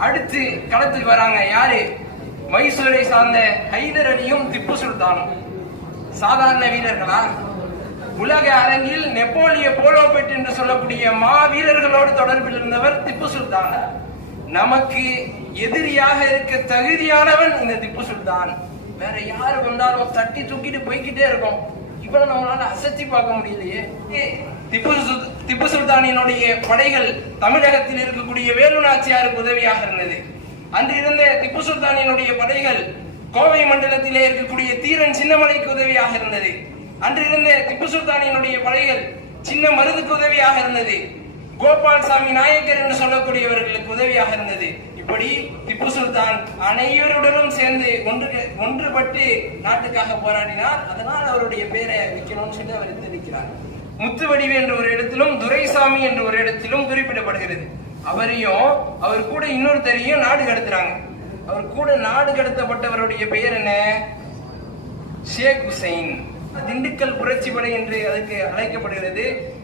அடுத்து களத்துக்கு வராங்க யாரு? மைசூரை சார்ந்த ஹைதர் அலியும் திப்பு சுல்தானும். சாதாரண வீரர்களா? உலக அரங்கில் நெப்போலிய போலோபெட் என்று சொல்லக்கூடிய மா வீரர்களோடு தொடர்பில் இருந்தவர் திப்பு சுல்தான். நமக்கு எதிரியாக இருக்க தகுதியானவன் இந்த திப்பு சுல்தான். வேற யாரு வந்தாலும் தட்டி தூக்கிட்டு போய்கிட்டே இருக்கும். இவனை நம்மளால அசத்தி பார்க்க முடியலையே. ஏ, திப்பு திப்பு சுல்தானினுடைய படைகள் தமிழகத்தில் இருக்கக்கூடிய வேலுநாச்சியாருக்கு உதவியாக இருந்தது. அன்று இருந்த திப்பு சுல்தானினுடைய படைகள் கோவை மண்டலத்திலே இருக்கக்கூடிய தீரன் சின்னமலைக்கு உதவியாக இருந்தது. அன்று இருந்த திப்பு சுல்தானினுடைய படைகள் சின்ன மருதுக்கு உதவியாக இருந்தது. கோபால் சாமி நாயக்கர் என்று சொல்லக்கூடியவர்களுக்கு உதவியாக இருந்தது. இப்படி திப்பு சுல்தான் அனைவருடனும் சேர்ந்து ஒன்று ஒன்றுபட்டு நாட்டுக்காக போராடினார். அதனால் அவருடைய பேரை வைக்கணும்னு சொல்லி அவர் தெரிவிக்கிறார் முத்துவடிவு என்ற ஒரு இடத்திலும் துரைசாமி என்ற ஒரு இடத்திலும் குறிப்பிடப்படுகிறது. அவரையும் அவர் கூட இன்னொருத்தரையும் நாடு கடத்துறாங்க. அவர் கூட நாடு கடத்தப்பட்டவருடைய பெயர் என்ன? ஷேக் ஹுசைன். திண்டுக்கல் புரட்சி படை என்று அதுக்கு அழைக்கப்படுகிறது.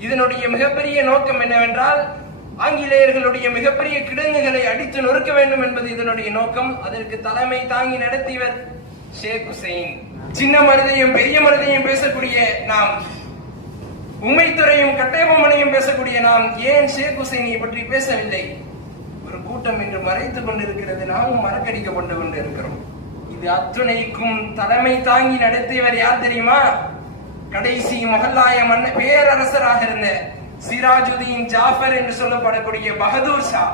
இதனுடைய மிகப்பெரிய நோக்கம் என்னவென்றால் ஆங்கிலேயர்களுடைய மிகப்பெரிய கிடங்குகளை அடித்து நொறுக்க வேண்டும் என்பது இதனுடைய நோக்கம். அதற்கு தலைமை தாங்கி நடத்தியவர் ஷேக் ஹுசைன். சின்ன மருதையும் பெரிய மருதையும் பேசக்கூடிய நாம் உமைத்துறையும் கட்டயபொம்மனையும் பேசக்கூடிய நாம் ஏன் ஷேக் ஹுசைனியை பற்றி பேசவில்லை? ஒரு கூட்டம் இன்று மறைத்துக் கொண்டிருக்கிறது. நாமும் மறக்கடிக்கப்பட்டு கொண்டு இருக்கிறோம் இது அத்துணைக்கும் தலைமை தாங்கி நடத்தியவர் யார் தெரியுமா? கடைசி மொகல்லாய மன்ன பேரரசராக இருந்த சிராஜுதீன் ஜாஃபர் என்று சொல்லப்படக்கூடிய பகதூர் ஷா.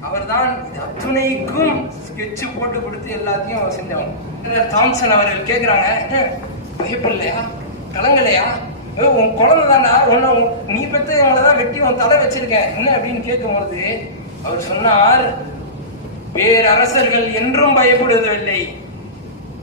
அவர்தான் இது அத்துணைக்கும் ஸ்கெட்ச் போட்டு கொடுத்து எல்லாத்தையும் செஞ்சவன். தாம்சன் அவர்கள் கேட்கிறாங்க பயப்படலையா கலங்கலையா? உன் குழந்தை தானா உன்னை உன்- நீ பெற்றவங்கள தான் வெட்டி உன் தலை வச்சிருக்கேன். என்ன அப்படின்னு கேட்கும்போது அவர் சொன்னார் பேரரசர்கள் என்றும் பயப்படுவதில்லை.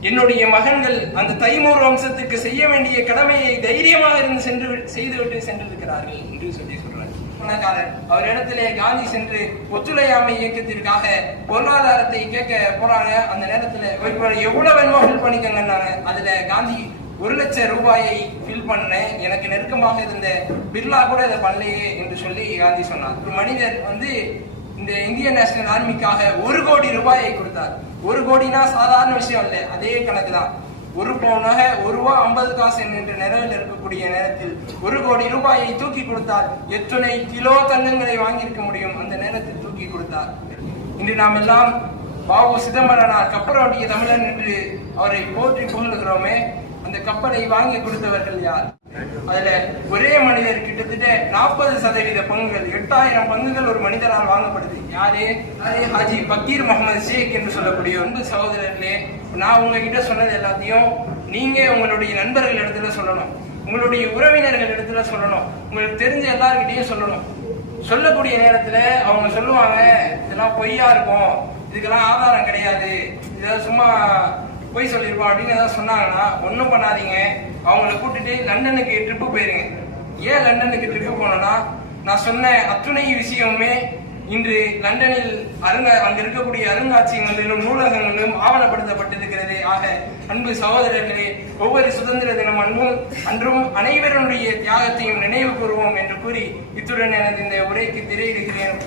என்னுடைய மகன்கள் அந்த தைமூர் வம்சத்துக்கு செய்ய வேண்டிய கடமையை தைரியமாக இருந்து சென்று செய்துவிட்டு சென்றிருக்கிறார்கள் என்று சொல்லி சொல்றார். அவர் இடத்திலே காந்தி சென்று ஒத்துழையாமை இயக்கத்திற்காக பொருளாதாரத்தை கேட்க போறாங்க. அந்த நேரத்துல எவ்வளவு வேணுமோ ஹெல்ப் பண்ணிக்கங்கன்னாங்க. அதுல காந்தி ஒரு லட்சம் ரூபாயை ஃபில் பண்ணேன் எனக்கு நெருக்கமாக இருந்த பிர்லா கூட இதை பண்ணலையே என்று சொல்லி காந்தி சொன்னார். ஒரு மனிதர் வந்து இந்த இந்தியன் நேஷனல் ஆர்மிக்காக ஒரு கோடி ரூபாயை கொடுத்தார். ஒரு கோடினா சாதாரண விஷயம் இல்லை அதே கணக்கு தான் ஒரு பவுனாக ஒரு ரூபா ஐம்பது காசு என்கின்ற நிலையில் இருக்கக்கூடிய நேரத்தில் ஒரு கோடி ரூபாயை தூக்கி கொடுத்தார். எத்தனை கிலோ தங்கங்களை வாங்கியிருக்க முடியும் அந்த நேரத்தில் தூக்கி கொடுத்தார். இன்று நாம் எல்லாம் பாபு சிதம்பரனார் கப்பரோட்டிய தமிழன் என்று அவரை போற்றி புகழுகிறோமே அந்த கப்பலை வாங்கி கொடுத்தவர்கள் யார்? அதுல ஒரே மனிதர் கிட்டத்தட்ட நாற்பது சதவீத பங்குகள் எட்டாயிரம் பங்குகள் ஒரு மனிதரால் வாங்கப்படுது. யாரு? ஹாஜி பக்கீர் முகமது ஷேக் என்று சொல்லக்கூடிய ஒன்று சகோதரர்களே நான் உங்ககிட்ட சொன்னது எல்லாத்தையும் நீங்க உங்களுடைய நண்பர்கள் இடத்துல சொல்லணும். உங்களுடைய உறவினர்கள் இடத்துல சொல்லணும். உங்களுக்கு தெரிஞ்ச எல்லாருக்கிட்டையும் சொல்லணும். சொல்லக்கூடிய நேரத்துல அவங்க சொல்லுவாங்க இதெல்லாம் பொய்யா இருக்கும். இதுக்கெல்லாம் ஆதாரம் கிடையாது. பொய் சொல்லியிருப்பா அப்படின்னு ஏதாவது சொன்னாங்கன்னா ஒன்றும் பண்ணாதீங்க. அவங்கள கூட்டிட்டு லண்டனுக்கு ட்ரிப்பு போயிருங்க. ஏன் லண்டனுக்கு ட்ரிப்பு போனோன்னா நான் சொன்ன அத்துணை விஷயமுமே இன்று லண்டனில் அருங்க அங்க இருக்கக்கூடிய அருங்காட்சியகங்களிலும் நூலகங்களிலும் ஆவணப்படுத்தப்பட்டிருக்கிறது. ஆக அன்பு சகோதரர்களே ஒவ்வொரு சுதந்திர தினம் அன்பும் அன்றும் அனைவருடைய தியாகத்தையும் நினைவு கூறுவோம் என்று கூறி இத்துடன் எனது இந்த உரைக்கு திரையிடுகிறேன்.